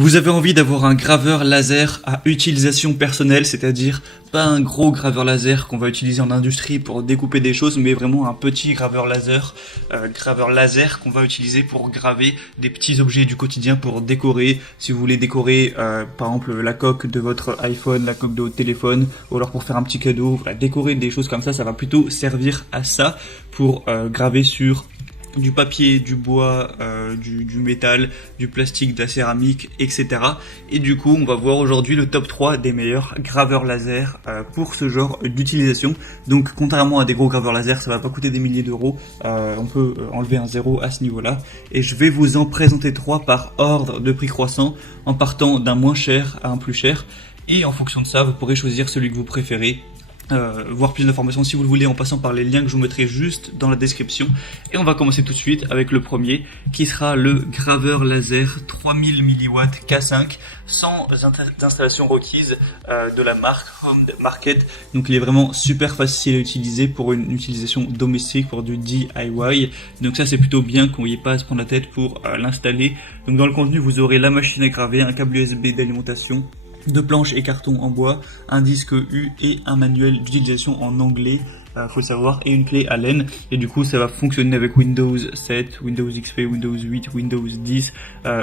Vous avez envie d'avoir un graveur laser à utilisation personnelle, c'est-à-dire pas un gros graveur laser qu'on va utiliser en industrie pour découper des choses, mais vraiment un petit graveur laser qu'on va utiliser pour graver des petits objets du quotidien pour décorer. Si vous voulez décorer par exemple la coque de votre iPhone, la coque de votre téléphone, ou alors pour faire un petit cadeau, voilà, décorer des choses comme ça va plutôt servir à ça pour graver sur du papier, du bois, du métal, du plastique, de la céramique, etc. Et du coup, on va voir aujourd'hui le top 3 des meilleurs graveurs laser pour ce genre d'utilisation. Donc, contrairement à des gros graveurs laser, ça va pas coûter des milliers d'euros. On peut enlever un zéro à ce niveau-là. Et je vais vous en présenter 3 par ordre de prix croissant, en partant d'un moins cher à un plus cher. Et en fonction de ça, vous pourrez choisir celui que vous préférez. Voir plus d'informations si vous le voulez en passant par les liens que je vous mettrai juste dans la description. Et on va commencer tout de suite avec le premier qui sera le graveur laser 3000 mW K5 sans installation requise de la marque Home Market. Donc il est vraiment super facile à utiliser pour une utilisation domestique, pour du DIY. Donc ça c'est plutôt bien qu'on n'y ait pas à se prendre la tête pour l'installer. Donc dans le contenu vous aurez la machine à graver, un câble USB d'alimentation, 2 planches et cartons en bois, un disque U et un manuel d'utilisation en anglais, faut le savoir, et une clé Allen. Et du coup ça va fonctionner avec Windows 7, Windows XP, Windows 8, Windows 10,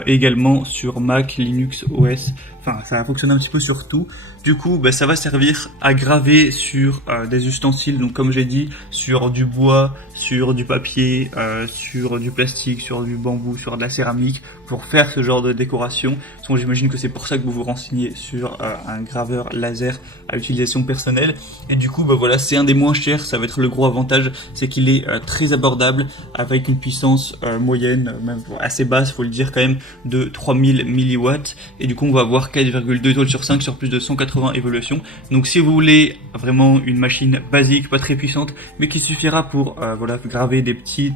également sur Mac, Linux, OS. Enfin, ça va fonctionner un petit peu sur tout. Du coup, ça va servir à graver sur des ustensiles, donc comme j'ai dit, sur du bois, sur du papier, sur du plastique, sur du bambou, sur de la céramique, pour faire ce genre de décoration. Donc j'imagine que c'est pour ça que vous vous renseignez sur un graveur laser à utilisation personnelle. Et du coup, voilà, c'est un des moins chers. Ça va être le gros avantage, c'est qu'il est très abordable, avec une puissance moyenne, même assez basse, faut le dire quand même, de 3000 mW. Et du coup, on va avoir 4,2 étoiles sur 5 sur plus de 180 évolutions. Donc si vous voulez vraiment une machine basique, pas très puissante, mais qui suffira pour graver des petits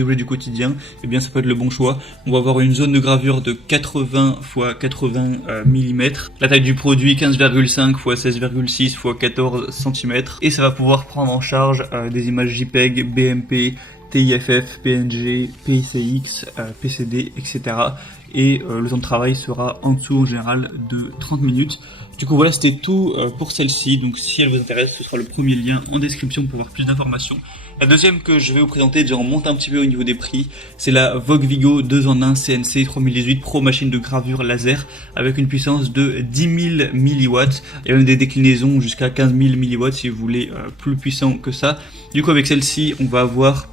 objets du quotidien, eh bien ça peut être le bon choix. On va avoir une zone de gravure de 80 x 80 mm, la taille du produit 15,5 x 16,6 x 14 cm, et ça va pouvoir prendre en charge des images JPEG, BMP, TIFF, PNG, PCX, PCD, etc. Et le temps de travail sera en dessous en général de 30 minutes. Du coup voilà, c'était tout pour celle-ci. Donc si elle vous intéresse, ce sera le premier lien en description pour voir plus d'informations. La deuxième que je vais vous présenter, déjà on monte un petit peu au niveau des prix, c'est la Vogue Vigo 2 en 1 CNC 3018 Pro machine de gravure laser avec une puissance de 10 000 mW. Il y a même des déclinaisons jusqu'à 15 000 mW si vous voulez plus puissant que ça. Du coup avec celle-ci, on va avoir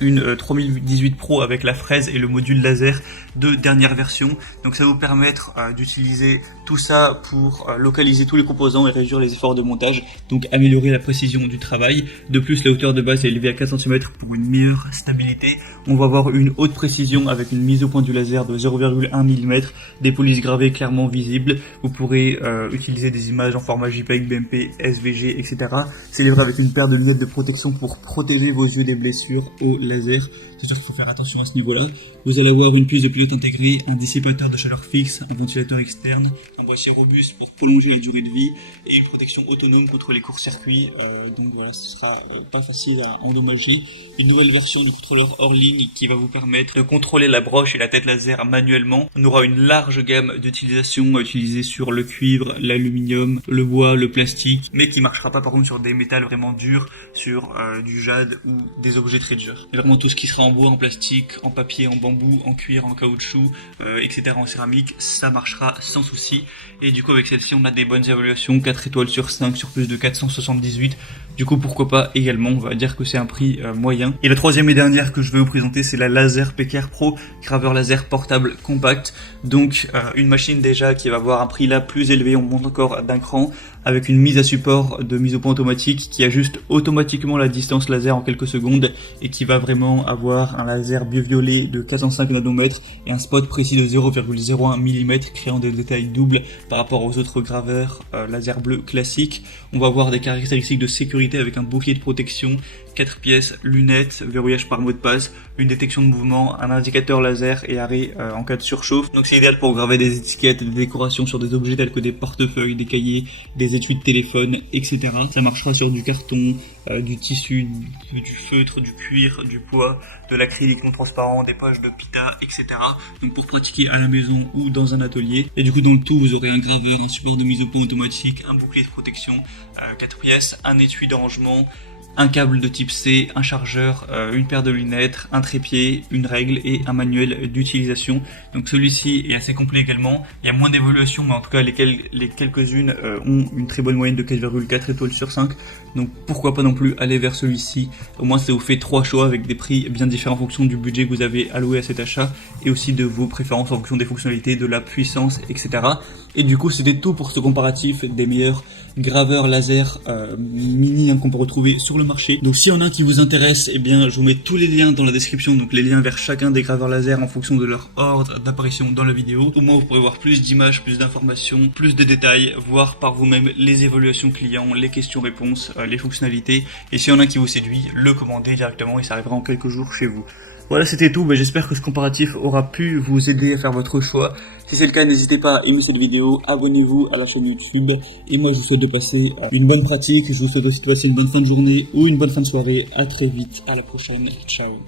une 3018 Pro avec la fraise et le module laser de dernière version. Donc ça va vous permettre d'utiliser tout ça pour localiser tous les composants et réduire les efforts de montage, donc améliorer la précision du travail. De plus, la hauteur de base est élevée à 4 cm pour une meilleure stabilité. On va avoir une haute précision avec une mise au point du laser de 0,1 mm, des polices gravées clairement visibles. Vous pourrez utiliser des images en format JPEG, BMP, SVG, etc. C'est livré avec une paire de lunettes de protection pour protéger vos yeux des blessures au laser. C'est sûr qu'il faut faire attention à ce niveau-là. Vous allez avoir une puce de pilote intégrée, un dissipateur de chaleur fixe, un ventilateur externe, un boîtier robuste pour prolonger la durée de vie et une protection autonome contre les courts-circuits. Donc voilà, ce sera pas facile à endommager. Une nouvelle version du contrôleur hors ligne qui va vous permettre de contrôler la broche et la tête laser manuellement. On aura une large gamme d'utilisations à utiliser sur le cuivre, l'aluminium, le bois, le plastique, mais qui marchera pas par contre sur des métals vraiment durs, sur du jade ou des objets très durs. Et vraiment tout ce qui sera en bois, en plastique, en papier, en bambou, en cuir, en caoutchouc, etc. en céramique, ça marchera sans souci. Et du coup avec celle-ci on a des bonnes évaluations, 4 étoiles sur 5 sur plus de 478. Du coup pourquoi pas également, on va dire que c'est un prix moyen. Et la troisième et dernière que je vais vous présenter, c'est la Laser PKR Pro, graveur laser portable compact. Donc une machine déjà qui va avoir un prix là plus élevé, on monte encore d'un cran, avec une mise à support de mise au point automatique qui ajuste automatiquement la distance laser en quelques secondes et qui va vraiment avoir un laser bio-violet de 405 nanomètres et un spot précis de 0,01 mm créant des détails doubles par rapport aux autres graveurs laser bleu classiques. On va avoir des caractéristiques de sécurité avec un bouclier de protection 4 pièces, lunettes, verrouillage par mot de passe, une détection de mouvement, un indicateur laser et arrêt en cas de surchauffe. Donc c'est idéal pour graver des étiquettes, des décorations sur des objets tels que des portefeuilles, des cahiers, des étuis de téléphone, etc. Ça marchera sur du carton, du tissu, du feutre, du cuir, du bois, de l'acrylique non transparent, des poches de pita, etc. Donc pour pratiquer à la maison ou dans un atelier. Et du coup dans le tout vous aurez un graveur, un support de mise au point automatique, un bouclier de protection, 4 pièces, un étui de rangement, un câble de type C, un chargeur, une paire de lunettes, un trépied, une règle et un manuel d'utilisation. Donc celui-ci est assez complet également. Il y a moins d'évaluations, mais en tout cas les quelques-unes ont une très bonne moyenne de 4,4 étoiles sur 5. Donc pourquoi pas non plus aller vers celui-ci. Au moins ça vous fait 3 choix avec des prix bien différents en fonction du budget que vous avez alloué à cet achat et aussi de vos préférences en fonction des fonctionnalités, de la puissance, etc. Et du coup c'était tout pour ce comparatif des meilleurs graveurs laser mini qu'on peut retrouver sur le marché. Donc s'il y en a un qui vous intéresse, eh bien je vous mets tous les liens dans la description, donc les liens vers chacun des graveurs laser en fonction de leur ordre d'apparition dans la vidéo. Au moins vous pourrez voir plus d'images, plus d'informations, plus de détails, voir par vous-même les évaluations clients, les questions-réponses, les fonctionnalités. Et s'il y en a un qui vous séduit, le commandez directement et ça arrivera en quelques jours chez vous. Voilà, c'était tout, j'espère que ce comparatif aura pu vous aider à faire votre choix. Si c'est le cas, n'hésitez pas à aimer cette vidéo, abonnez-vous à la chaîne YouTube, et moi je vous souhaite de passer une bonne pratique, je vous souhaite aussi de passer une bonne fin de journée ou une bonne fin de soirée. À très vite, à la prochaine, ciao.